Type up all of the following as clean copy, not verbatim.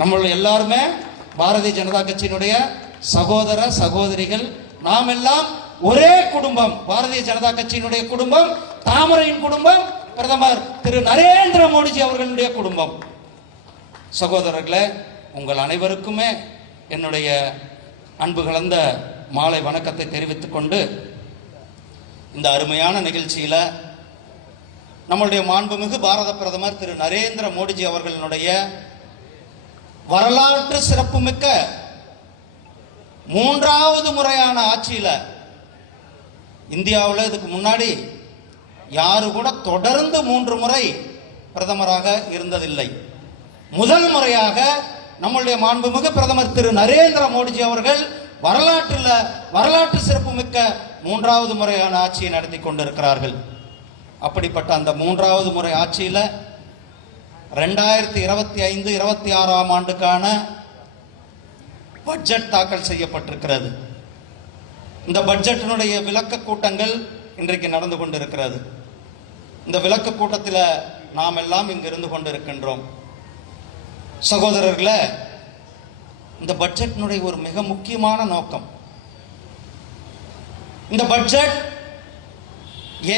நம்ம எல்லாருமே பாரதிய ஜனதா கட்சியினுடைய சகோதர சகோதரிகள். நாம் எல்லாம் ஒரே குடும்பம். பாரதிய ஜனதா கட்சியினுடைய குடும்பம், தாமரையின் குடும்பம், பிரதமர் திரு நரேந்திர மோடிஜி அவர்களுடைய குடும்பம். சகோதரர்களே, உங்கள் அனைவருக்குமே என்னுடைய அன்பு கலந்த மாலை வணக்கத்தை தெரிவித்துக் கொண்டு, இந்த அருமையான நிகழ்ச்சியில நம்முடைய மாண்புமிகு பாரத பிரதமர் திரு நரேந்திர மோடிஜி அவர்களுடைய வரலாற்று சிறப்புமிக்க 3வது முறையான ஆட்சியில, இந்தியாவில் இதுக்கு முன்னாடி யாரு கூட தொடர்ந்து 3 முறை பிரதமராக இருந்ததில்லை. முதல் முறையாக நம்முடைய மாண்புமிகு பிரதமர் திரு நரேந்திர மோடிஜி அவர்கள் வரலாற்று சிறப்புமிக்க 3வது முறையான ஆட்சியை நடத்தி கொண்டிருக்கிறார்கள். அப்படிப்பட்ட அந்த 3வது முறை ஆட்சியில 2025-26 ஆண்டுக்கான பட்ஜெட் தாக்கல் செய்யப்பட்டிருக்கிறது. இந்த பட்ஜெட்டினுடைய விளக்க கூட்டங்கள் இன்றைக்கு நடந்து கொண்டிருக்கிறது. இந்த விளக்க கூட்டத்தில் நாம் எல்லாம் இங்கு இருந்து கொண்டிருக்கின்றோம். சகோதரர்களே, இந்த பட்ஜெட்டினுடைய ஒரு மிக முக்கியமான நோக்கம், இந்த பட்ஜெட்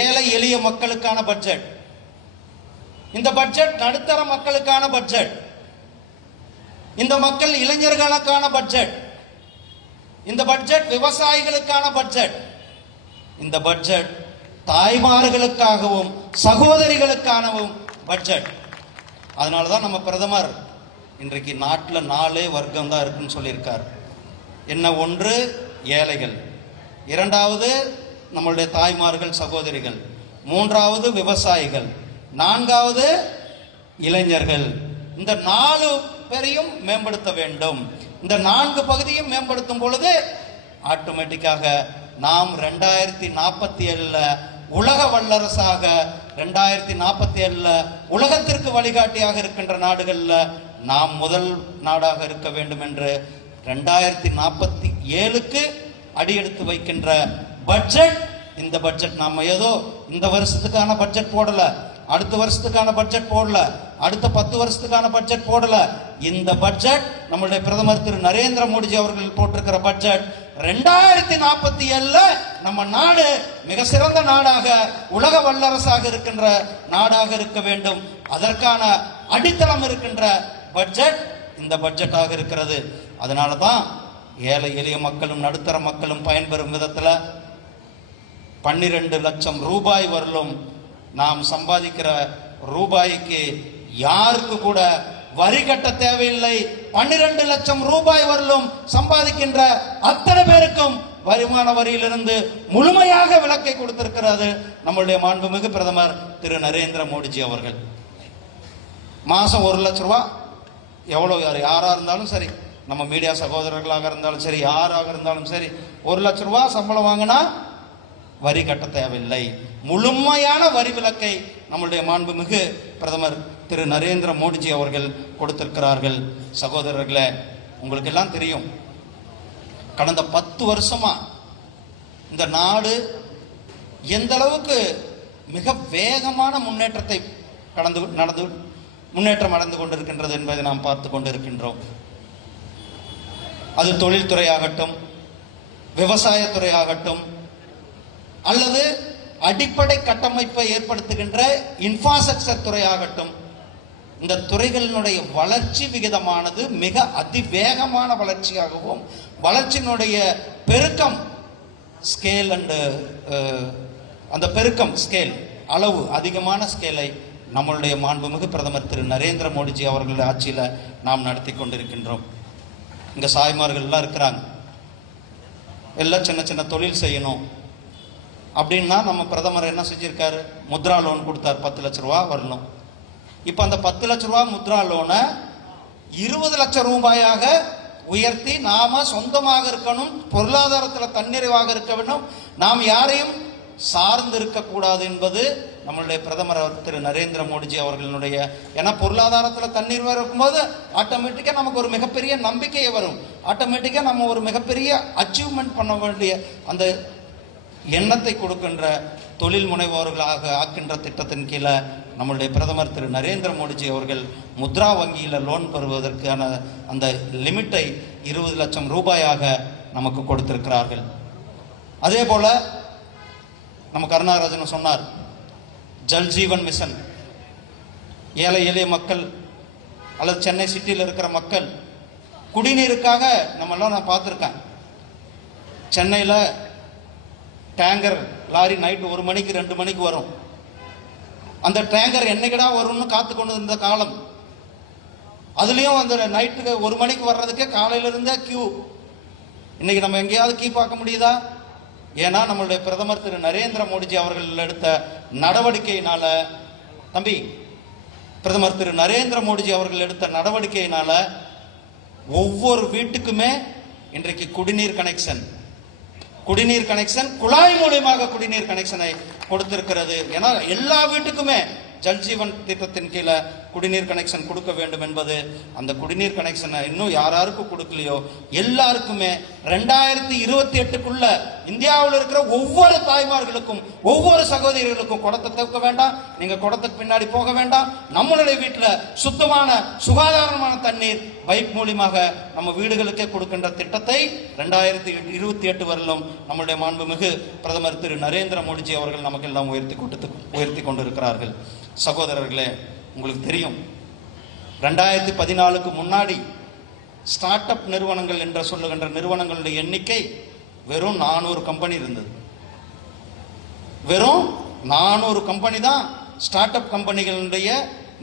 ஏழை எளிய மக்களுக்கான பட்ஜெட். இந்த பட்ஜெட் நடுத்தர மக்களுக்கான பட்ஜெட். இந்த மக்கள் இளைஞர்களுக்கான பட்ஜெட். இந்த பட்ஜெட் விவசாயிகளுக்கான பட்ஜெட். இந்த பட்ஜெட் தாய்மார்களுக்காகவும் சகோதரிகளுக்கானவும் பட்ஜெட். அதனாலதான் நம்ம பிரதமர் இன்றைக்கு நாட்டில் 4 வர்க்கம் தான் இருக்குன்னு சொல்லியிருக்கார். என்ன? 1 ஏழைகள், 2வது நம்மளுடைய தாய்மார்கள் சகோதரிகள், 3வது விவசாயிகள், 4வது இளைஞர்கள். இந்த 4 பேரையும் மேம்படுத்த வேண்டும். இந்த 4 பகுதியும் மேம்படுத்தும் பொழுது ஆட்டோமேட்டிக்காக நாம் 2047 உலக வல்லரசாக, 2047 உலகத்திற்கு வழிகாட்டியாக இருக்கின்ற நாடுகள்ல நாம் முதல் நாடாக இருக்க வேண்டும் என்று 2047க்கு அடியெடுத்து வைக்கின்ற பட்ஜெட் இந்த பட்ஜெட். நாம ஏதோ இந்த வருஷத்துக்கான பட்ஜெட் போடல, அடுத்த வருஷத்துக்கான பட்ஜெட் போடல, அடுத்த 10 வருஷத்துக்கான பட்ஜெட் போடல. இந்த பட்ஜெட் நம்முடைய பிரதமர் திரு நரேந்திர மோடிஜி அவர்கள் போட்டிருக்கிற பட்ஜெட் 2047 நம்ம நாடு மிக சிறந்த நாடாக, உலக வல்லரசாக இருக்கின்ற நாடாக இருக்க வேண்டும். அதற்கான அடித்தளம் இருக்கின்ற பட்ஜெட் இந்த பட்ஜெட்டாக இருக்கிறது. அதனால தான் ஏழை எளிய மக்களும் நடுத்தர மக்களும் பயன்பெறும் விதத்தில் 12 லட்சம் ரூபாய் வரலும் நாம் சம்பாதிக்கிற ரூபாய்க்கு யாருக்கு கூட வரி கட்ட தேவையில்லை. 12 லட்சம் ரூபாய் வரலும் சம்பாதிக்கின்ற அத்தனை பேருக்கும் வருமான வரியிலிருந்து முழுமையாக விலக்கை கொடுத்திருக்கிறது நம்முடைய மாண்புமிகு பிரதமர் திரு நரேந்திர மோடிஜி அவர்கள். மாசம் 1 லட்சம் ரூபாய், எவ்வளவு யாரா இருந்தாலும் சரி, நம்ம மீடியா சகோதரர்களாக இருந்தாலும் சரி, யாராக இருந்தாலும் சரி, 1 லட்சம் ரூபாய் சம்பளம் வாங்கினா வரி கட்ட தேவையில்லை. முழுமையான வரி விலக்கை நம்முடைய மாண்புமிகு பிரதமர் திரு நரேந்திர மோடிஜி அவர்கள் கொடுத்திருக்கிறார்கள். சகோதரர்களே, உங்களுக்கு எல்லாம் தெரியும், கடந்த 10 வருஷமா இந்த நாடு எந்த அளவுக்கு மிக வேகமான முன்னேற்றத்தை முன்னேற்றம் அடைந்து கொண்டிருக்கின்றது என்பதை நாம் பார்த்து கொண்டிருக்கின்றோம். அது தொழில்துறையாகட்டும், விவசாயத்துறையாகட்டும், அல்லது அடிப்படை கட்டமைப்பை ஏற்படுத்துகின்ற இன்ஃப்ராஸ்ட்ரக்சர் துறையாகட்டும், இந்த துறைகளினுடைய வளர்ச்சி விகிதமானது மிக அதிவேகமான வளர்ச்சியாகவும், வளர்ச்சியினுடைய பெருக்கம் ஸ்கேல் அண்ட் அந்த பெருக்கம் ஸ்கேல் அளவு அதிகமான ஸ்கேலை நம்மளுடைய மாண்புமிகு பிரதமர் திரு நரேந்திர மோடிஜி அவர்களுடைய ஆட்சியில் நாம் நடத்தி கொண்டிருக்கின்றோம். இங்கே சாய்மார்கள் எல்லாம் இருக்கிறாங்க, எல்லாம் சின்ன சின்ன தொழில் செய்யணும் அப்படின்னா நம்ம பிரதமர் என்ன செஞ்சிருக்காரு? முத்ரா லோன் கொடுத்தார், 10 லட்சம் ரூபா வரணும். இப்போ அந்த 10 லட்சம் ரூபா முத்ரா லோனை 20 லட்சம் ரூபாயாக உயர்த்தி நாம சொந்தமாக இருக்கணும், பொருளாதாரத்தில் தன்னிறைவாக இருக்க வேண்டும், நாம் யாரையும் சார்ந்து இருக்கக்கூடாது என்பது நம்மளுடைய பிரதமர் திரு நரேந்திர மோடிஜி அவர்களுடைய. ஏன்னா பொருளாதாரத்தில் தன்னிறைவாக இருக்கும்போது ஆட்டோமேட்டிக்காக நமக்கு ஒரு மிகப்பெரிய நம்பிக்கையை வரும், ஆட்டோமேட்டிக்காக நம்ம ஒரு மிகப்பெரிய அச்சீவ்மெண்ட் பண்ண வேண்டிய அந்த எண்ணத்தை கொடுக்கின்ற தொழில் முனைவோர்களாக ஆக்கின்ற திட்டத்தின் கீழே நம்மளுடைய பிரதமர் திரு நரேந்திர மோடிஜி அவர்கள் முத்ரா வங்கியில் லோன் பெறுவதற்கான அந்த லிமிட்டை 20 லட்சம் ரூபாயாக நமக்கு கொடுத்திருக்கிறார்கள். அதே போல நம்ம கருணாராஜன் சொன்னார், ஜல் ஜீவன் மிஷன், ஏழை எளிய மக்கள் அல்லது சென்னை சிட்டியில் இருக்கிற மக்கள் குடிநீருக்காக நம்மெல்லாம் நான் பார்த்துருக்கேன். சென்னையில் டேங்கர் லாரி நைட்டு 1 மணிக்கு 2 மணிக்கு வரும். அந்த டேங்கர் என்னைக்கிடா வரும்னு காத்து கொண்டு இருந்த காலம். அதுலேயும் அந்த நைட்டுக்கு 1 மணிக்கு வர்றதுக்கே காலையிலிருந்தே கியூ. இன்னைக்கு நம்ம எங்கேயாவது கியூ பார்க்க முடியுதா? ஏன்னா நம்மளுடைய பிரதமர் திரு நரேந்திர மோடிஜி அவர்கள் எடுத்த நடவடிக்கையினால, தம்பி, பிரதமர் திரு நரேந்திர மோடிஜி அவர்கள் எடுத்த நடவடிக்கையினால ஒவ்வொரு வீட்டுக்குமே இன்றைக்கு குடிநீர் கனெக்ஷன் குழாய் மூலியமாக குடிநீர் கனெக்ஷனை கொடுத்திருக்கிறது. ஏன்னா எல்லா வீட்டுக்குமே ஜல் ஜீவன் திட்டத்தின் கீழே குடிநீர் கனெக்ஷன் கொடுக்க வேண்டும் என்பது, அந்த குடிநீர் கனெக்ஷனை இன்னும் யாராருக்கும் கொடுக்கலையோ எல்லாருக்குமே 2028க்குள்ள இந்தியாவில் இருக்கிற ஒவ்வொரு தாய்மார்களுக்கும் ஒவ்வொரு சகோதரிகளுக்கும் குடத்தை தூக்க வேண்டாம், நீங்க குடத்துக்கு பின்னாடி போக வேண்டாம். நம்மளுடைய வீட்டில் சுத்தமான சுகாதாரமான தண்ணீர் பைப் மூலியமாக நம்ம வீடுகளுக்கே கொடுக்கின்ற திட்டத்தை 2028 வரலும் நம்முடைய மாண்புமிகு பிரதமர் திரு நரேந்திர மோடிஜி அவர்கள் நமக்கு எல்லாம் உயர்த்தி கொண்டிருக்கிறார்கள். சகோதரர்களே, உங்களுக்கு தெரியும் 2014க்கு முன்னாடி ஸ்டார்ட் அப் நிறுவனங்கள் என்று சொல்லுகின்ற நிறுவனங்களுடைய எண்ணிக்கை வெறும் 400 கம்பெனி இருந்தது. வெறும் 400 கம்பெனி தான் ஸ்டார்ட் அப் கம்பெனிகளுடைய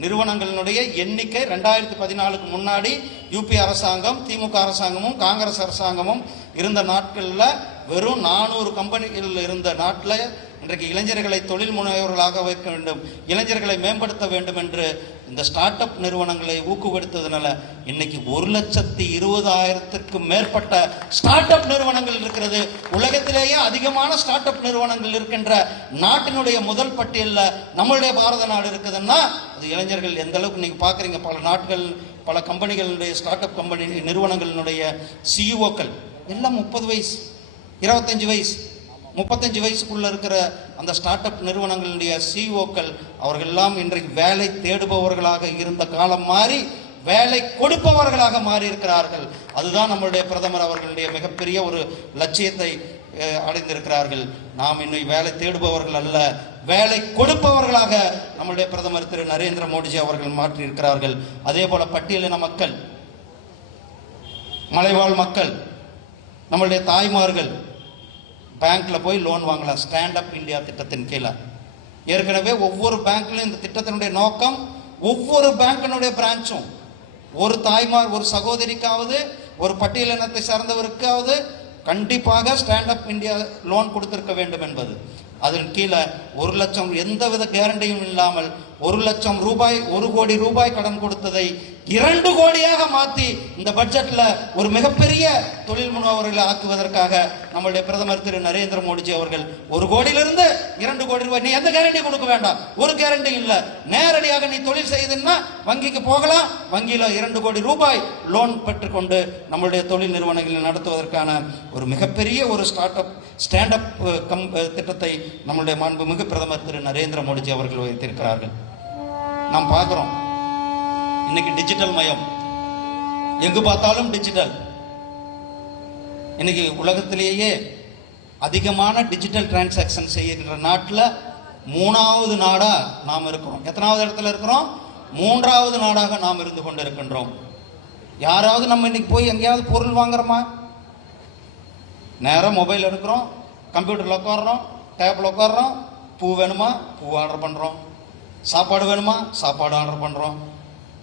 நிறுவனங்களுடைய எண்ணிக்கை 2014க்கு முன்னாடி யூபி அரசாங்கம், திமுக அரசாங்கமும் காங்கிரஸ் அரசாங்கமும் இருந்த நாட்களில் வெறும் 400 கம்பெனிகள் இருந்த நாட்டில் இன்றைக்கு இளைஞர்களை தொழில் முனைவோர்களாக வைக்க வேண்டும், இளைஞர்களை மேம்படுத்த வேண்டும் என்று இந்த ஸ்டார்ட் அப் நிறுவனங்களை ஊக்குவித்ததுனால இன்னைக்கு 1,20,000க்கு மேற்பட்ட ஸ்டார்ட் அப் நிறுவனங்கள் இருக்கிறது. உலகத்திலேயே அதிகமான ஸ்டார்ட் அப் நிறுவனங்கள் இருக்கின்ற நாட்டினுடைய முதல் பட்டியலில் நம்மளுடைய பாரத நாடு இருக்குதுன்னா அது இளைஞர்கள் எந்த அளவுக்கு நீங்க பாக்குறீங்க. பல நாட்கள், பல கம்பெனிகளுடைய ஸ்டார்ட் அப் கம்பெனி நிறுவனங்களுடைய சிஇஓக்கள் எல்லாம் 30 வயசு, 25 வயசு, 35 வயசுக்குள்ள இருக்கிற அந்த ஸ்டார்ட் அப் நிறுவனங்களுடைய சிஇஓக்கள் அவர்கள் எல்லாம் இன்றைக்கு வேலை தேடுபவர்களாக இருந்த காலம் மாறி வேலை கொடுப்பவர்களாக மாறி இருக்கிறார்கள். அதுதான் நம்மளுடைய பிரதமர் அவர்களுடைய மிகப்பெரிய ஒரு லட்சியத்தை அடைந்திருக்கிறார்கள். நாம் இன்னும் வேலை தேடுபவர்கள் அல்ல, வேலை கொடுப்பவர்களாக நம்மளுடைய பிரதமர் திரு நரேந்திர மோடிஜி அவர்கள் மாற்றி இருக்கிறார்கள். அதே போல பட்டியலின மக்கள், மலைவாழ் மக்கள், நம்மளுடைய தாய்மார்கள் பேங்க்ல போய் லோன் வாங்கலாம் ஸ்டாண்ட் அப் இந்தியா திட்டத்தின் கீழே. ஏற்கனவே ஒவ்வொரு பேங்க்லையும் இந்த திட்டத்தினுடைய நோக்கம், ஒவ்வொரு பேங்கினுடைய பிரான்ச்சும் ஒரு தாய்மார், ஒரு சகோதரிக்காவது, ஒரு பட்டியலினத்தை சார்ந்தவருக்காவது கண்டிப்பாக ஸ்டாண்ட் அப் இந்தியா லோன் கொடுத்திருக்க வேண்டும் என்பது. அதன் கீழே 1 லட்சம் எந்தவித கேரண்டியும் இல்லாமல் 1 லட்சம் ரூபாய், 1 கோடி ரூபாய் கடன் கொடுத்ததை 2 கோடியாக மாற்றி இந்த பட்ஜெட்ல ஒரு மிகப்பெரிய தொழில் முனைவோர்களை ஆக்குவதற்காக நம்மளுடைய பிரதமர் திரு நரேந்திர மோடிஜி அவர்கள் 1 கோடியிலிருந்து 2 கோடி ரூபாய், நீ எந்த கேரண்டி கொடுக்க வேண்டாம், ஒரு கேரண்டி இல்லை, நேரடியாக நீ தொழில் செய்யுதுன்னா வங்கிக்கு போகலாம், வங்கியில 2 கோடி ரூபாய் லோன் பெற்றுக்கொண்டு நம்மளுடைய தொழில் நிறுவனங்களை நடத்துவதற்கான ஒரு மிகப்பெரிய ஒரு ஸ்டாண்ட் அப் திட்டத்தை நம்மளுடைய மாண்புமிகு பிரதமர் திரு நரேந்திர மோடிஜி அவர்கள் வைத்திருக்கிறார்கள். நாம் பார்க்கிறோம் இன்னைக்கு டிஜிட்டல் மயம், எங்கு பார்த்தாலும் டிஜிட்டல். இன்னைக்கு உலகத்திலேயே அதிகமான டிஜிட்டல் டிரான்சாக்சன் செய்கின்ற நாட்டில் 3வது நாடா நாம் இருக்கிறோம். எத்தனாவது இடத்துல இருக்கிறோம்? 3வது நாடாக நாம் இருந்து கொண்டிருக்கின்றோம். யாராவது நம்ம இன்னைக்கு போய் எங்கேயாவது பொருள் வாங்குறோமா? நேரம் மொபைல் எடுக்கிறோம், கம்ப்யூட்டரில் உட்காடுறோம், டேப்பில் உட்காடுறோம், பூ வேணுமா பூ ஆர்டர் பண்ணுறோம், சாப்பாடு வேணுமா சாப்பாடு ஆர்டர் பண்ணுறோம்,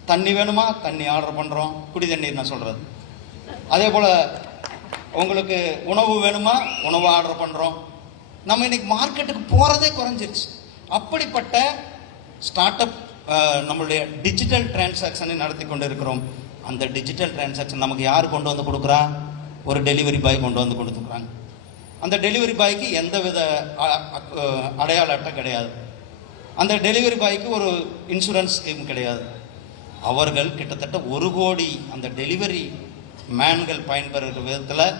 தண்ணி வேணுமா தண்ணி ஆர்டர் பண்ணுறோம், குடி தண்ணீர் நான் சொல்கிறது. அதே போல் உங்களுக்கு உணவு வேணுமா உணவு ஆர்டர் பண்ணுறோம். நம்ம இன்னைக்கு மார்க்கெட்டுக்கு போகிறதே குறைஞ்சிருச்சு. அப்படிப்பட்ட ஸ்டார்ட் அப் நம்மளுடைய டிஜிட்டல் டிரான்சாக்ஷனை நடத்தி கொண்டு இருக்கிறோம். அந்த டிஜிட்டல் டிரான்சாக்ஷன் நமக்கு யார் கொண்டு வந்து கொடுக்குறா? ஒரு டெலிவரி பாய் கொண்டு வந்து கொடுத்துக்கிறாங்க. அந்த டெலிவரி பாய்க்கு எந்தவித அடையாள அட்டை கிடையாது. அந்த டெலிவரி பாய்க்கு ஒரு இன்சூரன்ஸ் ஸ்கீம் கிடையாது. அவர்கள் கிட்டத்தட்ட 1 கோடி அந்த டெலிவரி மேன்கள் பயன்பெறுகிற விதத்தில்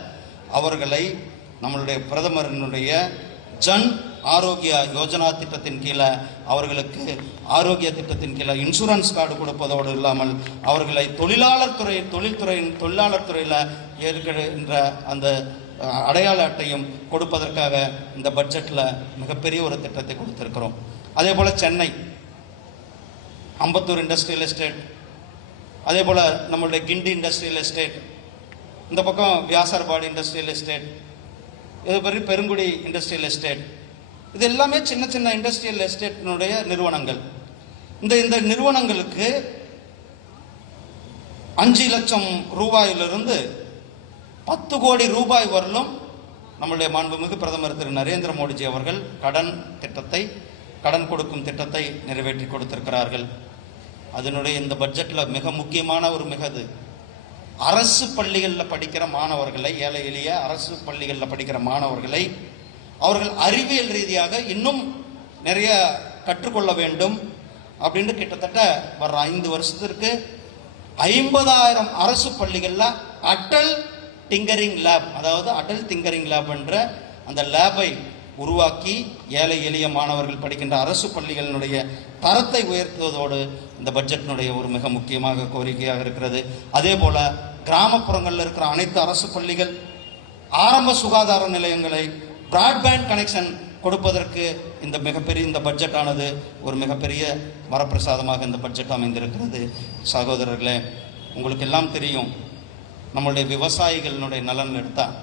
அவர்களை நம்மளுடைய பிரதமரினுடைய ஜன் ஆரோக்கிய யோஜனா திட்டத்தின் கீழே அவர்களுக்கு ஆரோக்கிய திட்டத்தின் கீழே இன்சூரன்ஸ் கார்டு கொடுப்பதோடு இல்லாமல் அவர்களை தொழிலாளர் துறையில் ஏற்கின்ற அந்த அடையாள அட்டையும் கொடுப்பதற்காக இந்த பட்ஜெட்டில் மிகப்பெரிய ஒரு திட்டத்தை கொடுத்திருக்கிறோம். அதே போல் சென்னை அம்பத்தூர் இண்டஸ்ட்ரியல் எஸ்டேட், அதே போல் நம்மளுடைய கிண்டி இண்டஸ்ட்ரியல் எஸ்டேட், இந்த பக்கம் வியாசார்பாடி இண்டஸ்ட்ரியல் எஸ்டேட், இது மாதிரி பெருங்குடி இண்டஸ்ட்ரியல் எஸ்டேட், இது எல்லாமே சின்ன சின்ன இண்டஸ்ட்ரியல் எஸ்டேட்டினுடைய நிறுவனங்கள். இந்த நிறுவனங்களுக்கு 5 லட்சம் ரூபாயிலிருந்து 10 கோடி ரூபாய் வரலும் நம்முடைய மாண்புமிகு பிரதமர் திரு நரேந்திர மோடிஜி அவர்கள் கடன் கொடுக்கும் திட்டத்தை நிறைவேற்றி கொடுத்திருக்கிறார்கள். அதனுடைய இந்த பட்ஜெட்டில் மிக முக்கியமான ஒரு அரசு பள்ளிகளில் படிக்கிற மாணவர்களை, ஏழை எளிய அரசு பள்ளிகளில் படிக்கிற மாணவர்களை அவர்கள் அறிவியல் ரீதியாக இன்னும் நிறைய கற்றுக்கொள்ள வேண்டும் அப்படின்னு கிட்டத்தட்ட வர 5 வருஷத்திற்கு 50,000 அரசு பள்ளிகளில் அடல் டிங்கரிங் லேப், அதாவது அடல் டிங்கரிங் லேப் என்ற அந்த லேபை உருவாக்கி ஏழை எளிய மாணவர்கள் படிக்கின்ற அரசு பள்ளிகளினுடைய தரத்தை உயர்த்துவதோடு இந்த பட்ஜெட்டினுடைய ஒரு மிக முக்கியமாக கோரிக்கையாக இருக்கிறது. அதே போல கிராமப்புறங்களில் இருக்கிற அனைத்து அரசு பள்ளிகள், ஆரம்ப சுகாதார நிலையங்களை பிராட்பேண்ட் கனெக்ஷன் கொடுப்பதற்கு இந்த பட்ஜெட்டானது ஒரு மிகப்பெரிய வரப்பிரசாதமாக இந்த பட்ஜெட் அமைந்திருக்கிறது. சகோதரர்களே, உங்களுக்கு எல்லாம் தெரியும், நம்மளுடைய விவசாயிகளினுடைய நலன் எடுத்தால்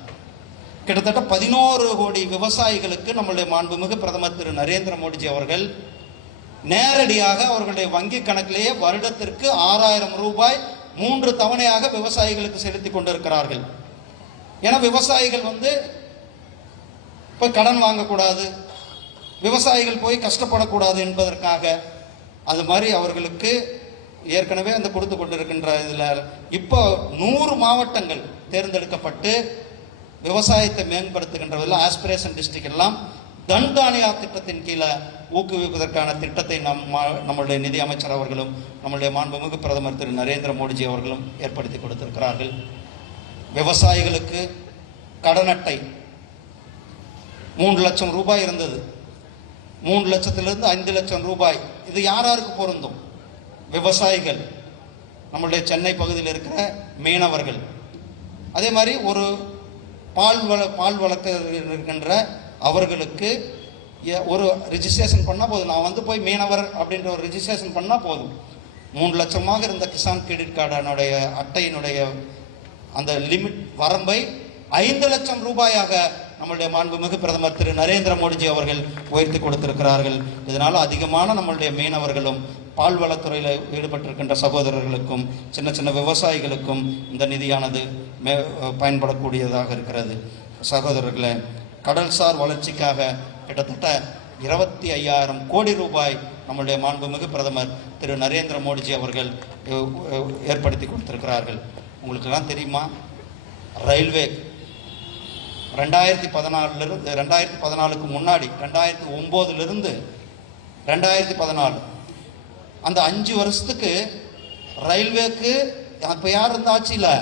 கிட்டத்தட்ட 11 கோடி விவசாயிகளுக்கு நம்மளுடைய மாண்புமிகு பிரதமர் திரு நரேந்திர மோடிஜி அவர்கள் நேரடியாக அவர்களுடைய வங்கி கணக்கிலேயே வருடத்திற்கு 6,000 ரூபாய் 3 தவணையாக விவசாயிகளுக்கு செலுத்தி கொண்டிருக்கிறார்கள். ஏன்னா விவசாயிகள் போய் கடன் வாங்கக்கூடாது, விவசாயிகள் போய் கஷ்டப்படக்கூடாது என்பதற்காக அது மாதிரி அவர்களுக்கு ஏற்கனவே அந்த கொடுத்து கொண்டிருக்கின்ற இதில் இப்போ 100 மாவட்டங்கள் தேர்ந்தெடுக்கப்பட்டு விவசாயத்தை மேம்படுத்துகின்றதில் ஆஸ்பிரேஷன் டிஸ்ட்ரிக்ட் எல்லாம் தன்தானியா திட்டத்தின் கீழே ஊக்குவிப்பதற்கான திட்டத்தை நம்மளுடைய நிதி அமைச்சர் அவர்களும் நம்முடைய மாண்புமிகு பிரதமர் திரு நரேந்திர மோடிஜி அவர்களும் ஏற்படுத்தி கொடுத்திருக்கிறார்கள். விவசாயிகளுக்கு கடன் அட்டை 3 லட்சம் ரூபாய் இருந்தது, 3 லட்சத்திலிருந்து 5 லட்சம் ரூபாய். இது யாருக்கு பொருந்தும்? விவசாயிகள், நம்மளுடைய சென்னை பகுதியில் இருக்கிற மீனவர்கள், அதே மாதிரி ஒரு பால் வளர்க்க இருக்கின்ற அவர்களுக்கு ஒரு ரிஜிஸ்ட்ரேஷன் பண்ணால் போதும். நான் போய் மீனவர் அப்படின்ற ஒரு ரிஜிஸ்ட்ரேஷன் பண்ணால் போதும். 3 லட்சமாக இருந்த கிசான் கிரெடிட் கார்டனுடைய அட்டையினுடைய அந்த லிமிட் வரம்பை 5 லட்சம் ரூபாயாக நம்மளுடைய மாண்புமிகு பிரதமர் திரு நரேந்திர மோடிஜி அவர்கள் உயர்த்தி கொடுத்திருக்கிறார்கள். இதனால் அதிகமான நம்மளுடைய மீனவர்களும் பால்வளத்துறையில் ஈடுபட்டிருக்கின்ற சகோதரர்களுக்கும் சின்ன சின்ன விவசாயிகளுக்கும் இந்த நிதியானது பயன்படக்கூடியதாக இருக்கிறது. சகோதரர்களே, கடல்சார் வளர்ச்சிக்காக கிட்டத்தட்ட 25,000 கோடி ரூபாய் நம்முடைய மாண்புமிகு பிரதமர் திரு நரேந்திர மோடிஜி அவர்கள் ஏற்படுத்தி கொடுத்திருக்கிறார்கள். உங்களுக்கெல்லாம் தெரியுமா, ரயில்வே 2014க்கு முன்னாடி 2009லிருந்து 2014 அந்த 5 வருஷத்துக்கு ரயில்வேக்கு அப்போ யார் இருந்த ஆட்சியில்?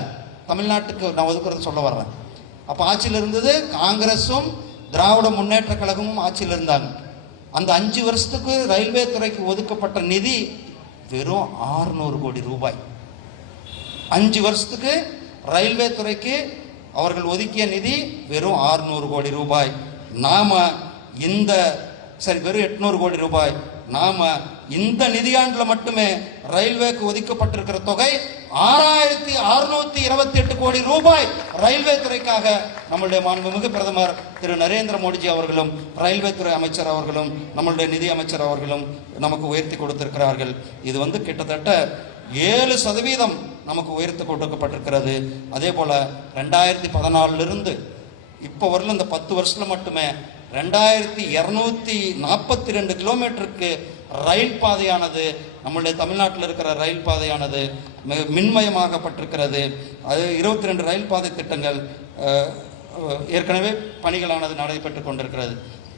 தமிழ்நாட்டுக்கு நான் ஒதுக்குறது சொல்ல வர்றேன். அப்போ ஆட்சியில் இருந்தது காங்கிரஸும் திராவிட முன்னேற்ற கழகமும் ஆட்சியில் இருந்தாங்க. அந்த 5 வருஷத்துக்கு ரயில்வே துறைக்கு ஒதுக்கப்பட்ட நிதி வெறும் 600 கோடி ரூபாய். 5 வருஷத்துக்கு ரயில்வே துறைக்கு அவர்கள் ஒதுக்கிய நிதி வெறும் 600 கோடி ரூபாய். வெறும் 800 கோடி ரூபாய். இந்த நிதியாண்டில் மட்டுமே ரயில்வேக்கு ஒதுக்கப்பட்டிருக்கிற தொகை 6,628 கோடி ரூபாய் ரயில்வே துறைக்காக நம்மளுடைய மாண்புமிகு பிரதமர் திரு நரேந்திர மோடிஜி அவர்களும் ரயில்வே துறை அமைச்சர் அவர்களும் நம்மளுடைய நிதி அமைச்சர் அவர்களும் நமக்கு உயர்த்தி கொடுத்திருக்கிறார்கள். இது கிட்டத்தட்ட 7% நமக்கு உயர்த்தி கொடுக்கப்பட்டிருக்கிறது. அதே போல 2014லிருந்து இப்போ வரலும் இந்த 10 வருஷத்துல மட்டுமே 2242 கிலோமீட்டருக்கு ரயில் பாதையானது, நம்மளுடைய தமிழ்நாட்டில் இருக்கிற ரயில் பாதையானது மின்மயமாகப்பட்டிருக்கிறது. அது 22 ரயில் பாதை திட்டங்கள் ஏற்கனவே பணிகளானது நடைபெற்று கொண்டிருக்கிறது.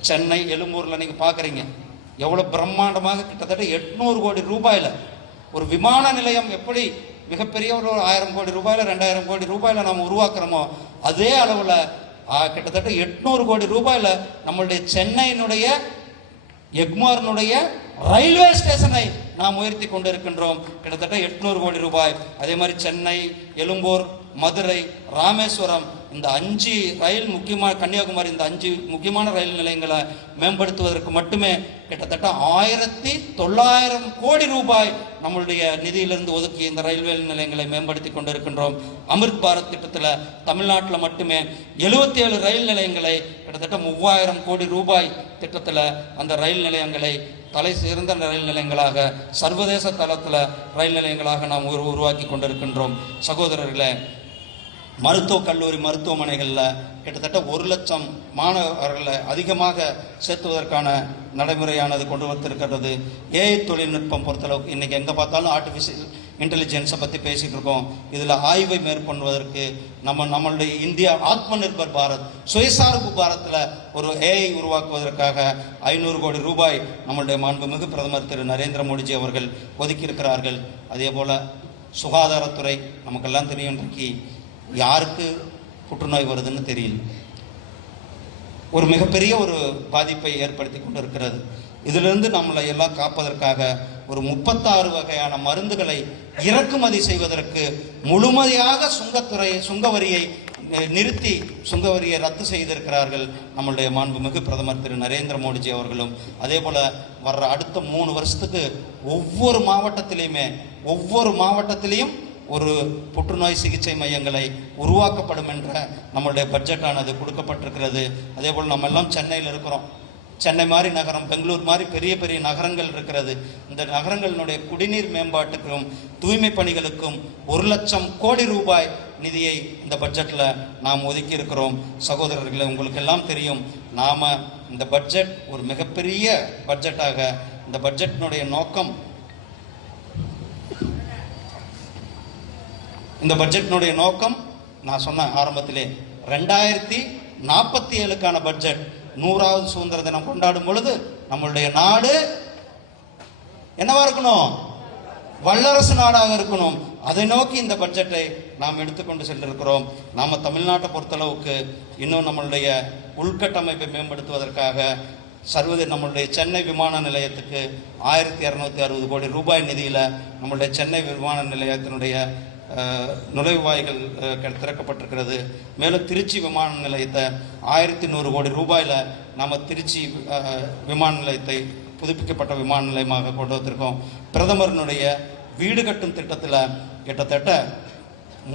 சென்னை எழும்பூரில் நீங்கள் பார்க்குறீங்க, எவ்வளோ பிரம்மாண்டமாக கிட்டத்தட்ட 800 கோடி ரூபாயில் ஒரு விமான நிலையம் எப்படி மிகப்பெரிய ஒரு 1000 கோடி ரூபாயில் 2000 கோடி ரூபாயில் நாம் உருவாக்குறோமோ அதே அளவில் கிட்டத்தட்ட 800 கோடி ரூபாயில நம்மளுடைய சென்னையினுடைய எக்மாரினுடைய ரயில்வே ஸ்டேஷனை நாம் உயர்த்தி கொண்டு இருக்கின்றோம். கிட்டத்தட்ட 800 கோடி ரூபாய். அதே மாதிரி சென்னை, எழும்பூர், மதுரை, ராமேஸ்வரம் இந்த 5 ரயில் முக்கியமான, கன்னியாகுமரி இந்த 5 முக்கியமான ரயில் நிலையங்களை மேம்படுத்துவதற்கு மட்டுமே கிட்டத்தட்ட 1900 கோடி ரூபாய் நம்மளுடைய நிதியிலிருந்து ஒதுக்கி இந்த ரயில்வே நிலையங்களை மேம்படுத்தி கொண்டிருக்கின்றோம். அமிர்த் பாரத் திட்டத்தில் தமிழ்நாட்டில் மட்டுமே 77 ரயில் நிலையங்களை கிட்டத்தட்ட 3000 கோடி ரூபாய் திட்டத்தில் அந்த ரயில் நிலையங்களை தலை சிறந்த ரயில் நிலையங்களாக சர்வதேச தளத்தில் ரயில் நிலையங்களாக நாம் உருவாக்கி கொண்டிருக்கின்றோம். சகோதரர்களே, மருத்துவக் கல்லூரி மருத்துவமனைகளில் கிட்டத்தட்ட 1 லட்சம் மாணவர்களை அதிகமாக சேர்த்துவதற்கான நடைமுறையானது கொண்டு வந்திருக்கிறது. ஏஐ தொழில்நுட்பம் பொறுத்தளவுக்கு இன்றைக்கி எங்கே பார்த்தாலும் ஆர்டிஃபிஷியல் இன்டெலிஜென்ஸை பற்றி பேசிகிட்டு இருக்கோம். இதில் ஆய்வை மேற்கொள்வதற்கு நம்மளுடைய இந்தியா ஆத்ம நிர்பர் பாரத், சுயசார்பு பாரத்தில் ஒரு ஏஐ உருவாக்குவதற்காக 500 கோடி ரூபாய் நம்மளுடைய மாண்புமிகு பிரதமர் திரு நரேந்திர மோடிஜி அவர்கள் ஒதுக்கியிருக்கிறார்கள். அதே போல் சுகாதாரத்துறை நமக்கெல்லாம் தெரியும், இன்றைக்கு யாருக்கு புற்றுநோய் வருதுன்னு தெரியல, ஒரு மிகப்பெரிய ஒரு பாதிப்பை ஏற்படுத்தி கொண்டு இருக்கிறது. இதிலிருந்து நம்மளை எல்லாம் காப்பதற்காக ஒரு 36 வகையான மருந்துகளை இறக்குமதி செய்வதற்கு முழுமையாக சுங்கவரியை நிறுத்தி சுங்கவரியை ரத்து செய்திருக்கிறார்கள் நம்மளுடைய மாண்புமிகு பிரதமர் திரு நரேந்திர மோடிஜி அவர்களும். அதே போல் வர்ற அடுத்த 3 வருஷத்துக்கு ஒவ்வொரு மாவட்டத்திலையும் ஒரு புற்றுநோய் சிகிச்சை மையங்களை உருவாக்கப்படும் என்ற நம்மளுடைய பட்ஜெட்டானது கொடுக்கப்பட்டிருக்கிறது. அதே போல் நம்ம எல்லாம் சென்னையில் இருக்கிறோம். சென்னை மாதிரி நகரம், பெங்களூர் மாதிரி பெரிய பெரிய நகரங்கள் இருக்கிறது. இந்த நகரங்களினுடைய குடிநீர் மேம்பாட்டுக்கும் தூய்மை பணிகளுக்கும் 1 லட்சம் கோடி ரூபாய் நிதியை இந்த பட்ஜெட்டில் நாம் ஒதுக்கி இருக்கிறோம். சகோதரர்களை, உங்களுக்கு எல்லாம் தெரியும், நாம் இந்த பட்ஜெட் ஒரு மிகப்பெரிய பட்ஜெட்டாக, இந்த பட்ஜெட்டினுடைய நோக்கம், இந்த பட்ஜெட்டினுடைய நோக்கம் நான் சொன்ன ஆரம்பத்திலே 2047க்கான பட்ஜெட். 100வது சுதந்திர தினம் கொண்டாடும் பொழுது நம்மளுடைய நாடு என்னவா இருக்கணும்? வல்லரசு நாடாக இருக்கணும். அதை நோக்கி இந்த பட்ஜெட்டை நாம் எடுத்துக்கொண்டு சென்றிருக்கிறோம். நாம் தமிழ்நாட்டை பொறுத்தளவுக்கு இன்னும் நம்மளுடைய உள்கட்டமைப்பை மேம்படுத்துவதற்காக நம்மளுடைய சென்னை விமான நிலையத்துக்கு 1260 கோடி ரூபாய் நிதியில் நம்மளுடைய சென்னை விமான நிலையத்தினுடைய நுழைவாய்கள் திறக்கப்பட்டிருக்கிறது. மேலும் திருச்சி விமான நிலையத்தை 1100 கோடி ரூபாயில் நம்ம திருச்சி விமான நிலையத்தை புதுப்பிக்கப்பட்ட விமான நிலையமாக கொண்டு வந்திருக்கோம். பிரதமரினுடைய வீடு கட்டும் திட்டத்தில் கிட்டத்தட்ட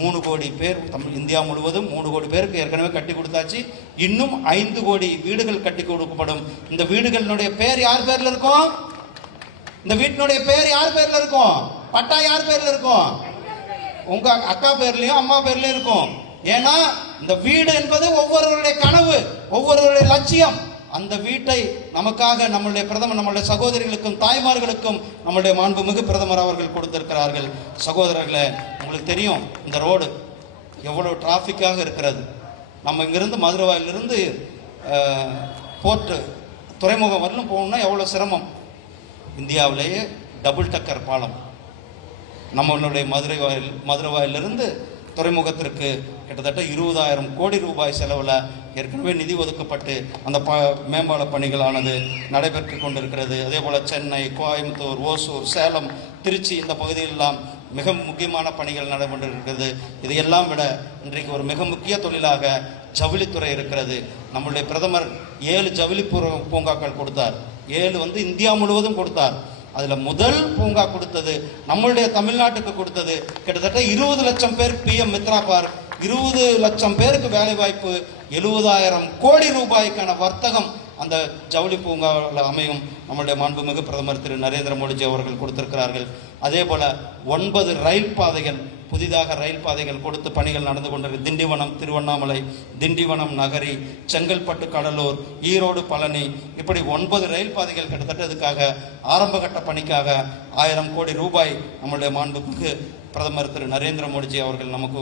3 கோடி பேர் இந்தியா முழுவதும் 3 கோடி பேருக்கு ஏற்கனவே கட்டி கொடுத்தாச்சு. இன்னும் 5 கோடி வீடுகள் கட்டி கொடுக்கப்படும். இந்த வீடுகளினுடைய பேர் யார் பேர்ல இருக்கும்? இந்த வீட்டினுடைய பேர் யார் பேர்ல இருக்கும்? பட்டா யார் பேர்ல இருக்கும்? உங்க அக்கா பேர்லயும் அம்மா பேர்லயும் இருக்கும். ஏன்னா இந்த வீடு என்பது ஒவ்வொருவருடைய கனவு, ஒவ்வொருவருடைய லட்சியம். அந்த வீட்டை நமக்காக நம்மளுடைய பிரதமர், நம்மளுடைய சகோதரிகளுக்கும் தாய்மார்களுக்கும் நம்மளுடைய மாண்புமிகு பிரதமர் அவர்கள் கொடுத்திருக்கிறார்கள். சகோதரர்களே, உங்களுக்கு தெரியும் இந்த ரோடு எவ்வளவு டிராஃபிக்காக இருக்கிறது. நம்ம இங்கிருந்து மதுரவாயிலிருந்து போர்ட்டு துறைமுகம் வரலும் போகணும்னா எவ்வளோ சிரமம். இந்தியாவிலேயே டபுள் டக்கர் பாலம் நம்மளுடைய மதுரவாயிலிருந்து துறைமுகத்திற்கு கிட்டத்தட்ட 20,000 கோடி ரூபாய் செலவில் ஏற்கனவே நிதி ஒதுக்கப்பட்டு அந்த மேம்பால பணிகளானது நடைபெற்று கொண்டிருக்கிறது. அதே போல் சென்னை, கோயம்புத்தூர், ஓசூர், சேலம், திருச்சி இந்த பகுதியிலெல்லாம் மிக முக்கியமான பணிகள் நடைபெற்றிருக்கிறது. இதையெல்லாம் விட இன்றைக்கு ஒரு மிக முக்கிய தொழிலாக ஜவுளித்துறை இருக்கிறது. நம்முடைய பிரதமர் 7 ஜவுளி பூங்காக்கள் கொடுத்தார். 7 இந்தியா முழுவதும் கொடுத்தார். அதில் முதல் பூங்கா கொடுத்தது நம்மளுடைய தமிழ்நாட்டுக்கு கொடுத்தது. கிட்டத்தட்ட 20 லட்சம் பேர் PM மித்ரா பார்க், 20 லட்சம் பேருக்கு வேலை வாய்ப்பு, 70,000 கோடி ரூபாய்க்கான வர்த்தகம் அந்த ஜவுளி பூங்காவில் அமையும். நம்மளுடைய மாண்புமிகு பிரதமர் திரு நரேந்திர மோடிஜி அவர்கள் கொடுத்திருக்கிறார்கள். அதே போல 9 ரயில் பாதைகள், புதிதாக ரயில் பாதைகள் கொடுத்து பணிகள் நடந்து கொண்டிருக்கு. திண்டிவனம் திருவண்ணாமலை, திண்டிவனம் நகரி, செங்கல்பட்டு கடலூர், ஈரோடு பழனி, இப்படி 9 ரயில் பாதைகள் கிட்டத்தட்ட இதுக்காக ஆரம்பகட்ட பணிக்காக 1000 கோடி ரூபாய் நம்மளுடைய மாண்புமிகு பிரதமர் திரு நரேந்திர மோடிஜி அவர்கள் நமக்கு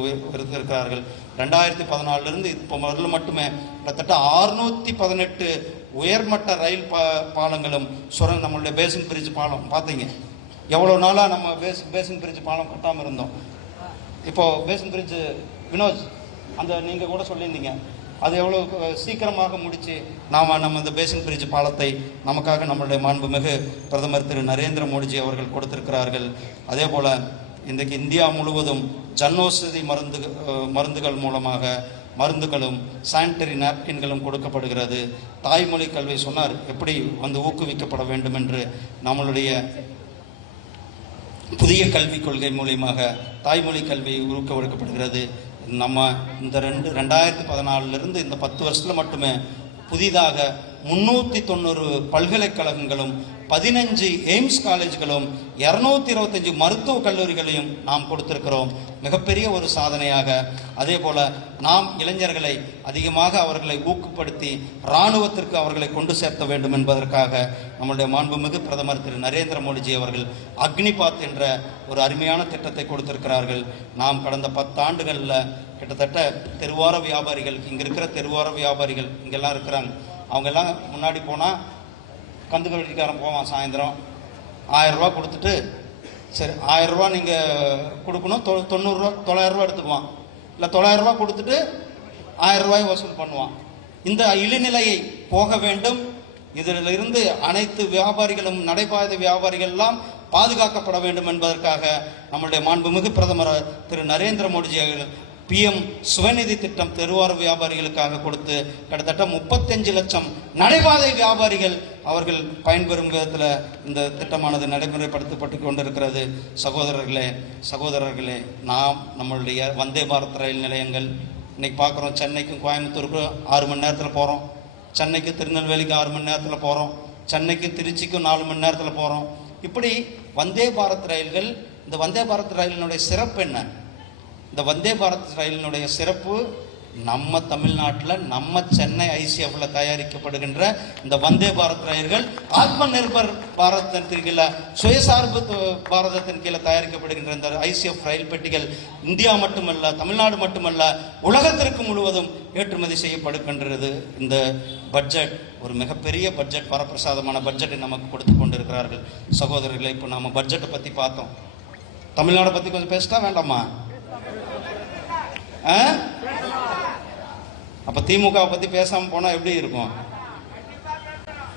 இருக்கிறார்கள். 2014 இப்போ முதல்ல மட்டுமே கிட்டத்தட்ட 618 உயர்மட்ட ரயில் பாலங்களும் நம்மளுடைய பேசின் பிரிட்ஜ் பாலம் பார்த்தீங்க. எவ்வளோ நாளாக நம்ம பேசின் பிரிட்ஜ் பாலம் கட்டாமல் இருந்தோம். இப்போது பேசின் பிரிட்ஜ் வினோஜ், அந்த நீங்கள் கூட சொல்லியிருந்தீங்க அது எவ்வளோ சீக்கிரமாக முடித்து நம்ம இந்த பேசின் பிரிட்ஜ் பாலத்தை நமக்காக நம்மளுடைய மாண்புமிகு பிரதமர் திரு நரேந்திர மோடிஜி அவர்கள் கொடுத்திருக்கிறார்கள். அதே போல் இன்றைக்கு இந்தியா முழுவதும் ஜன்ௌஷதி மருந்துகள் மூலமாக மருந்துகளும் சானிட்டரி நாப்கின்களும் கொடுக்கப்படுகிறது. தாய்மொழி கல்வி சொன்னார் எப்படி ஊக்குவிக்கப்பட வேண்டும் என்று. நம்மளுடைய புதிய கல்விக் கொள்கை மூலியமாக தாய்மொழி கல்வி ஊக்குவிக்கப்படுகிறது. நம்ம இந்த 2014 இந்த 10 வருஷத்தில் மட்டுமே புதிதாக 390 பல்கலைக்கழகங்களும் 15 எய்ம்ஸ் காலேஜ்களும் 225 மருத்துவக் கல்லூரிகளையும் நாம் கொடுத்திருக்கிறோம். மிகப்பெரிய ஒரு சாதனையாக. அதே போல நாம் இளைஞர்களை அதிகமாக அவர்களை ஊக்கப்படுத்தி இராணுவத்திற்கு அவர்களை கொண்டு சேர்த்த வேண்டும் என்பதற்காக நம்முடைய மாண்புமிகு பிரதமர் திரு நரேந்திர மோடிஜி அவர்கள் அக்னிபாத் என்ற ஒரு அருமையான திட்டத்தை கொடுத்திருக்கிறார்கள். நாம் கடந்த 10 ஆண்டுகளில் கிட்டத்தட்ட தெருவார வியாபாரிகள், இங்கே இருக்கிற தெருவார வியாபாரிகள் இங்கெல்லாம் இருக்கிறாங்க, அவங்கெல்லாம் முன்னாடி போனால் கந்துக்கடிக்காரன் போவான், சாயந்தரம் 1000 ரூபா கொடுத்துட்டு, சரி 1000 ரூபா நீங்கள் கொடுக்கணும், 90 ரூபா 900 ரூபா எடுத்துக்குவான், இல்லை 900 ரூபா கொடுத்துட்டு 1000 ரூபாய் வசூல் பண்ணுவான். இந்த இழிநிலையை போக வேண்டும். இதிலிருந்து அனைத்து வியாபாரிகளும், நடைபாதை வியாபாரிகள் எல்லாம் பாதுகாக்கப்பட வேண்டும் என்பதற்காக நம்முடைய மாண்புமிகு பிரதமர் திரு நரேந்திர மோடிஜி அவர்கள் PM சுவநிதி திட்டம் தெருவார வியாபாரிகளுக்காக கொடுத்து கிட்டத்தட்ட 35 லட்சம் நடைபாதை வியாபாரிகள் அவர்கள் பயன்பெறும் விதத்தில் இந்த திட்டமானது நடைமுறைப்படுத்தப்பட்டு கொண்டிருக்கிறது. சகோதரர்களே, நாம் நம்மளுடைய வந்தே பாரத் ரயில் நிலையங்கள் இன்னைக்கு பார்க்குறோம். சென்னைக்கும் கோயம்புத்தூருக்கும் 6 மணி நேரத்தில் போகிறோம், சென்னைக்கு திருநெல்வேலிக்கு 6 மணி நேரத்தில் போகிறோம், சென்னைக்கு திருச்சிக்கும் 4 மணி நேரத்தில் போகிறோம். இப்படி வந்தே பாரத் ரயில்கள், இந்த வந்தே பாரத் ரயிலினுடைய சிறப்பு என்ன? இந்த வந்தே பாரத் ரயிலினுடைய சிறப்பு நம்ம தமிழ்நாட்டில் நம்ம சென்னை ICFல தயாரிக்கப்படுகின்ற இந்த வந்தே பாரத் ரயில்கள் ஆத்ம நிர்பர் பாரதத்தின் கீழே, சுயசார்பு பாரதத்தின் கீழே தயாரிக்கப்படுகின்ற இந்த ICF ரயில் பெட்டிகள் இந்தியா மட்டுமல்ல, தமிழ்நாடு மட்டுமல்ல, உலகத்திற்கு முழுவதும் ஏற்றுமதி செய்யப்படுகின்றது. இந்த பட்ஜெட் ஒரு மிகப்பெரிய பட்ஜெட், வரப்பிரசாதமான பட்ஜெட்டை நமக்கு கொடுத்து கொண்டிருக்கிறார்கள். சகோதரர்களை, இப்போ நம்ம பட்ஜெட்டை பற்றி பார்த்தோம். தமிழ்நாடை பற்றி கொஞ்சம் பேசிட்டா வேண்டாமா? அப்ப திமுக பத்தி பேசாம போனா எப்படி இருக்கும்?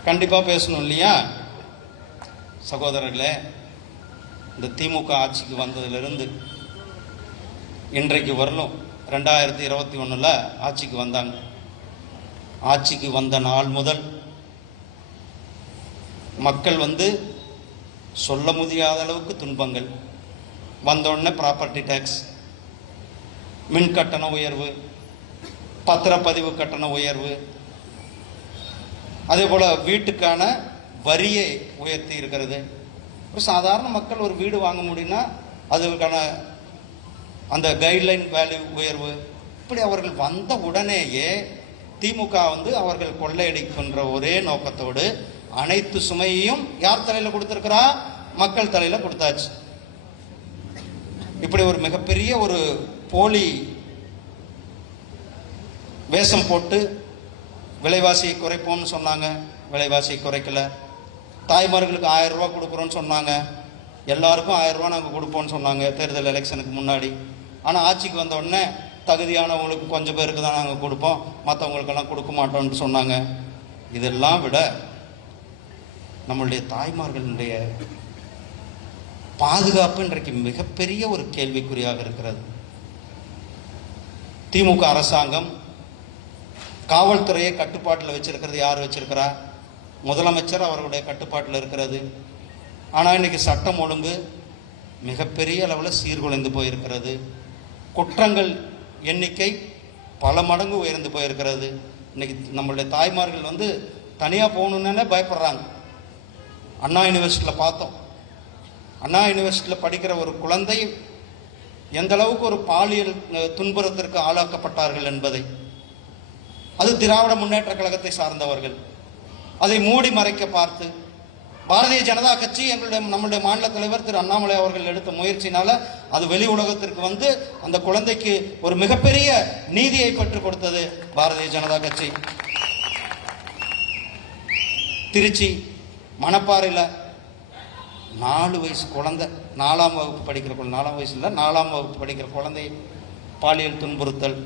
கண்டிப்பா பேசணும் இல்லையா? சகோதரர்களே, இந்த திமுக ஆட்சிக்கு வந்ததிலிருந்து இன்றைக்கு வரலும் 2021 ஆட்சிக்கு வந்தாங்க. ஆட்சிக்கு வந்த நாள் முதல் மக்கள் சொல்ல முடியாத அளவுக்கு துன்பங்கள். வந்தோடனே ப்ராப்பர்ட்டி டேக்ஸ், மின் கட்டண உயர்வு, பத்திரப்பதிவு கட்டண உயர்வு, அதே போல் வீட்டுக்கான வரியை உயர்த்தி இருக்கிறது. ஒரு சாதாரண மக்கள் ஒரு வீடு வாங்க முடியும்னா அதுக்கான அந்த கைட்லைன் வேல்யூ உயர்வு. இப்படி அவர்கள் வந்த உடனேயே திமுக அவர்கள் கொள்ளையடிக்கின்ற ஒரே நோக்கத்தோடு அனைத்து சுமையையும் யார் தலையில் கொடுத்திருக்கிறா? மக்கள் தலையில் கொடுத்தாச்சு. இப்படி ஒரு மிகப்பெரிய ஒரு போலி வேஷம் போட்டு விலைவாசியை குறைப்போம்னு சொன்னாங்க, விலைவாசியை குறைக்கல. தாய்மார்களுக்கு 1000 ரூபா கொடுக்குறோன்னு சொன்னாங்க, எல்லாருக்கும் 1000 ரூபா நாங்கள் கொடுப்போம்னு சொன்னாங்க தேர்தல் எலெக்ஷனுக்கு முன்னாடி. ஆனால் ஆட்சிக்கு வந்த உடனே தகுதியானவங்களுக்கு கொஞ்சம் பேருக்கு தான் நாங்கள் கொடுப்போம், மற்றவங்களுக்கெல்லாம் கொடுக்க மாட்டோம்னு சொன்னாங்க. இதெல்லாம் விட நம்மளுடைய தாய்மார்களுடைய பாதுகாப்பு இன்றைக்கு மிகப்பெரிய ஒரு கேள்விக்குறியாக இருக்கிறது. திமுக அரசாங்கம் காவல்துறையை கட்டுப்பாட்டில் வச்சிருக்கிறது யார் வச்சிருக்கிறா? முதலமைச்சர் அவர்களுடைய கட்டுப்பாட்டில் இருக்கிறது. ஆனால் இன்னைக்கு சட்டம் ஒழுங்கு மிகப்பெரிய அளவில் சீர்குலைந்து போயிருக்கிறது. குற்றங்கள் எண்ணிக்கை பல மடங்கு உயர்ந்து போயிருக்கிறது. இன்னைக்கு நம்மளுடைய தாய்மார்கள் தனியாக போகணுன்னே பயப்படுறாங்க. அண்ணா யூனிவர்சிட்டியில் பார்த்தோம். அண்ணா யூனிவர்சிட்டியில் படிக்கிற ஒரு குழந்தை எந்த அளவுக்கு ஒரு பாலியல் துன்புறத்திற்கு ஆளாக்கப்பட்டார்கள் என்பதை, அது திராவிட முன்னேற்ற கழகத்தை சார்ந்தவர்கள் அதை மூடி மறைக்க பார்த்து பாரதிய ஜனதா கட்சி நம்முடைய மாநில தலைவர் திரு அண்ணாமலை அவர்கள் எடுத்த முயற்சினால அது வெளி உலகத்திற்கு அந்த குழந்தைக்கு ஒரு மிகப்பெரிய நீதியை பெற்றுக் கொடுத்தது பாரதிய ஜனதா கட்சி. திருச்சி மணப்பாறையில் 4 வயசு குழந்தை, 4ஆம் வகுப்பு படிக்கிற குழந்தை, 4ஆம் வயசுல 4ஆம் வகுப்பு படிக்கிற குழந்தை பாலியல் துன்புறுத்தல்.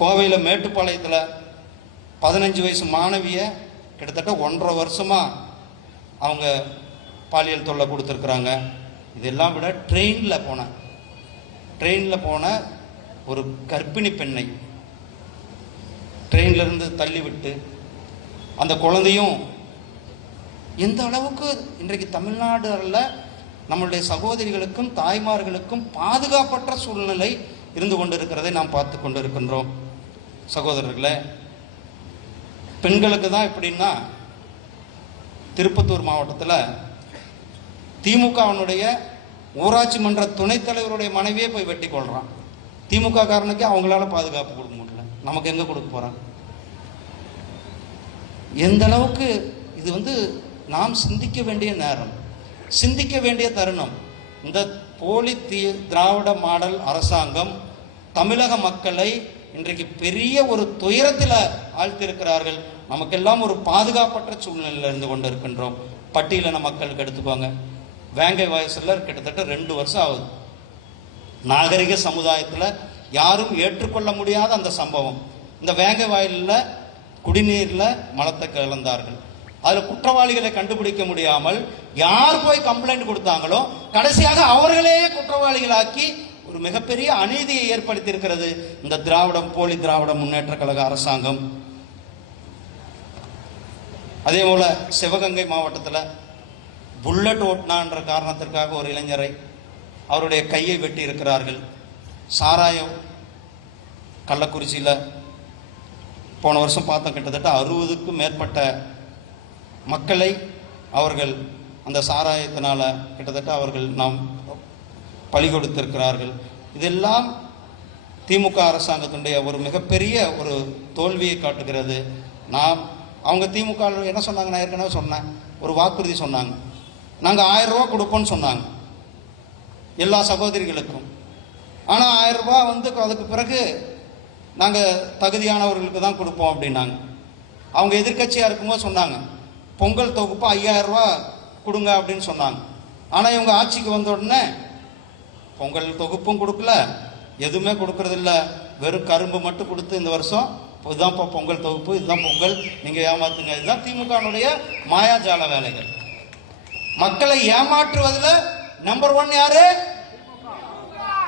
கோவையில் மேட்டுப்பாளையத்தில் 15 வயசு மாணவியை கிட்டத்தட்ட 1.5 வருஷமாக அவங்க பாலியல் தொல்லை கொடுத்துருக்குறாங்க. இதெல்லாம் விட ட்ரெயினில் போன ஒரு கர்ப்பிணி பெண்ணை ட்ரெயின்லேருந்து தள்ளிவிட்டு அந்த குழந்தையும் எந்த அளவுக்கு இன்றைக்கு தமிழ்நாடுல நம்மளுடைய சகோதரிகளுக்கும் தாய்மார்களுக்கும் பாதுகாப்பற்ற சூழ்நிலை இருந்து கொண்டிருக்கிறதை நாம் பார்த்து கொண்டு இருக்கின்றோம். சகோதரர்களே, பெண்களுக்கு தான் எப்படின்னா, திருப்பத்தூர் மாவட்டத்தில் திமுகவினுடைய ஊராட்சி மன்ற துணைத் தலைவருடைய மனைவியே போய் வெட்டி கொள்றான். திமுக காரனுக்கு அவங்களால பாதுகாப்பு கொடுக்க முடியல, நமக்கு எங்க கொடுக்க போறாங்க? எந்த அளவுக்கு இது நாம் சிந்திக்க வேண்டிய நேரம், சிந்திக்க வேண்டிய தருணம். இந்த போலி திராவிட மாடல் அரசாங்கம் தமிழக மக்களை இன்றைக்கு பெரிய ஒரு துயரத்தில் ஆழ்த்திருக்கிறார்கள். நமக்கெல்லாம் ஒரு பாதுகாப்பற்ற சூழ்நிலையில் இருந்து கொண்டு இருக்கின்றோம். பட்டியலின மக்களுக்கு எடுத்துக்கோங்க, வேங்கை வயசுல கிட்டத்தட்ட 2 வருஷம் ஆகுது. நாகரிக சமுதாயத்தில் யாரும் ஏற்றுக்கொள்ள முடியாத அந்த சம்பவம். இந்த வேங்கை வயலில் குடிநீரில் மலத்தை கலந்தார்கள். அதில் குற்றவாளிகளை கண்டுபிடிக்க முடியாமல் யார் போய் கம்ப்ளைண்ட் கொடுத்தாங்களோ கடைசியாக அவர்களையே குற்றவாளிகளாக்கி ஒரு மிகப்பெரிய அநீதியை ஏற்படுத்தி இருக்கிறது இந்த போலி திராவிட முன்னேற்ற கழக அரசாங்கம். அதே போல சிவகங்கை மாவட்டத்தில் புல்லட் ஓட்டினான்ற காரணத்திற்காக ஒரு இளைஞரை அவருடைய கையை வெட்டி இருக்கிறார்கள். சாராயம் கள்ளக்குறிச்சியில் போன வருஷம் பார்த்தோம், கிட்டத்தட்ட 60க்கும் மேற்பட்ட மக்களை அவர்கள் அந்த சாராயத்தினால கிட்டத்தட்ட அவர்கள் நாம் பலி கொடுத்திருக்கிறார்கள். இதெல்லாம் திமுக அரசாங்கத்தினுடைய ஒரு மிகப்பெரிய ஒரு தோல்வியை காட்டுகிறது. அவங்க திமுக என்ன சொன்னாங்க, நான் ஏற்கனவே சொன்னேன், ஒரு வாக்குறுதி சொன்னாங்க. நாங்கள் 1000 ரூபா கொடுப்போம்னு சொன்னாங்க எல்லா சகோதரிகளுக்கும். ஆனால் 1000 ரூபா அதுக்கு பிறகு நாங்கள் தகுதியானவர்களுக்கு தான் கொடுப்போம் அப்படின்னாங்க. அவங்க எதிர்கட்சியாக இருக்கும்போது சொன்னாங்க பொங்கல் தொகுப்பு 5000 ரூபா கொடுங்க அப்படின்னு சொன்னாங்க. ஆனால் இவங்க ஆட்சிக்கு வந்த உடனே பொங்கல் தொகுப்பும் கொடுக்கல, எதுவுமே கொடுக்கறதில்ல, வெறும் கரும்பு மட்டும் கொடுத்து இந்த வருஷம் இதுதான்ப்பா பொங்கல் தொகுப்பு, இதுதான் பொங்கல், நீங்கள் ஏமாத்துங்க. இதுதான் திமுகனுடைய மாயாஜால வேலைகள். மக்களை ஏமாற்றுவதில் நம்பர் 1 யாரு?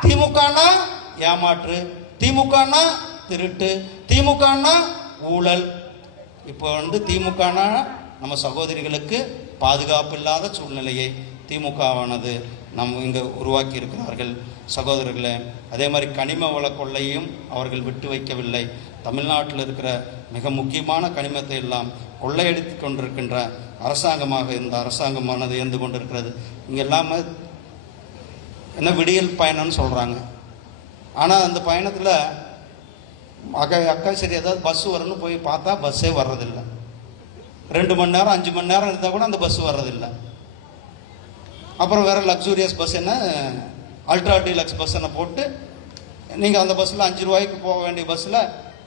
திமுகனா ஏமாற்று, திமுகனா திருட்டு, திமுகனா ஊழல். இப்போ திமுகனா நம்ம சகோதரிகளுக்கு பாதுகாப்பு இல்லாத சூழ்நிலையை திமுகவானது இங்கே உருவாக்கி இருக்கிறார்கள். சகோதரர்களே, அதே மாதிரி கனிம வள கொள்ளையும் அவர்கள் விட்டு வைக்கவில்லை. தமிழ்நாட்டில் இருக்கிற மிக முக்கியமான கனிமத்தை எல்லாம் கொள்ளையடித்து கொண்டிருக்கின்ற அரசாங்கமாக இந்த அரசாங்கமானது இருந்து கொண்டிருக்கிறது. இங்கே எல்லாமே என்ன விடியல் பயணம்னு சொல்கிறாங்க. ஆனால் அந்த பயணத்தில் அக்கா சரி ஏதாவது பஸ் வரணும்னு போய் பார்த்தா பஸ்ஸே வர்றதில்லை. 2 மணி நேரம் 5 மணி நேரம் இருந்தால் கூட அந்த பஸ் வர்றதில்லை. அப்புறம் வேறு லக்ஸூரியஸ் பஸ் என்ன, அல்ட்ரா டீலக்ஸ் பஸ் என்ன போட்டு நீங்கள் அந்த பஸ்ஸில் 5 ரூபாய்க்கு போக வேண்டிய பஸ்ஸில்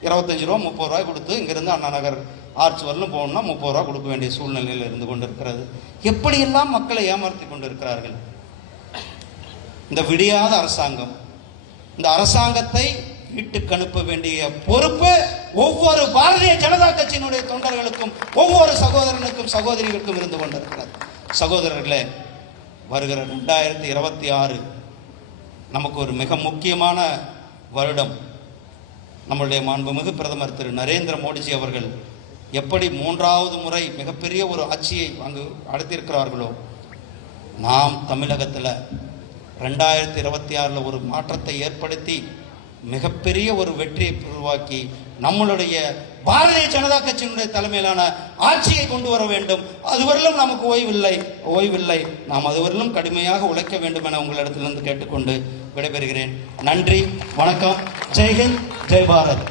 25 ரூபா 30 ரூபாய் கொடுத்து இங்கேருந்து அண்ணா நகர் ஆர்ச் வரலும் போகணும்னா 30 ரூபா கொடுக்க வேண்டிய சூழ்நிலையில் இருந்து கொண்டு இருக்கிறது. எப்படியெல்லாம் மக்களை ஏமாற்றி கொண்டு இருக்கிறார்கள் இந்த விடியாத அரசாங்கம். இந்த அரசாங்கத்தை வீட்டுக்கு அனுப்ப வேண்டிய பொறுப்பு ஒவ்வொரு பாரதிய ஜனதா கட்சியினுடைய தொண்டர்களுக்கும் ஒவ்வொரு சகோதரனுக்கும் சகோதரிகளுக்கும் இருந்து கொண்டிருக்கிறது. சகோதரர்களே, வருகிற 2026 நமக்கு ஒரு மிக முக்கியமான வருடம். நம்முடைய மாண்புமிகு பிரதமர் திரு நரேந்திர மோடிஜி அவர்கள் எப்படி 3வது முறை மிகப்பெரிய ஒரு ஆட்சியை அங்கு அடைத்திருக்கிறார்களோ, நாம் தமிழகத்தில் 2026 ஒரு மாற்றத்தை ஏற்படுத்தி மிகப்பெரிய ஒரு வெற்றியை உருவாக்கி நம்மளுடைய பாரதிய ஜனதா கட்சியினுடைய தலைமையிலான ஆட்சியை கொண்டு வர வேண்டும். அதுவரையிலும் நமக்கு ஓய்வில்லை. நாம் அதுவரையிலும் கடுமையாக உழைக்க வேண்டும் என உங்களிடத்திலிருந்து கேட்டுக்கொண்டு விடைபெறுகிறேன். நன்றி, வணக்கம், ஜெய்ஹிந்த், ஜெய் பாரத்.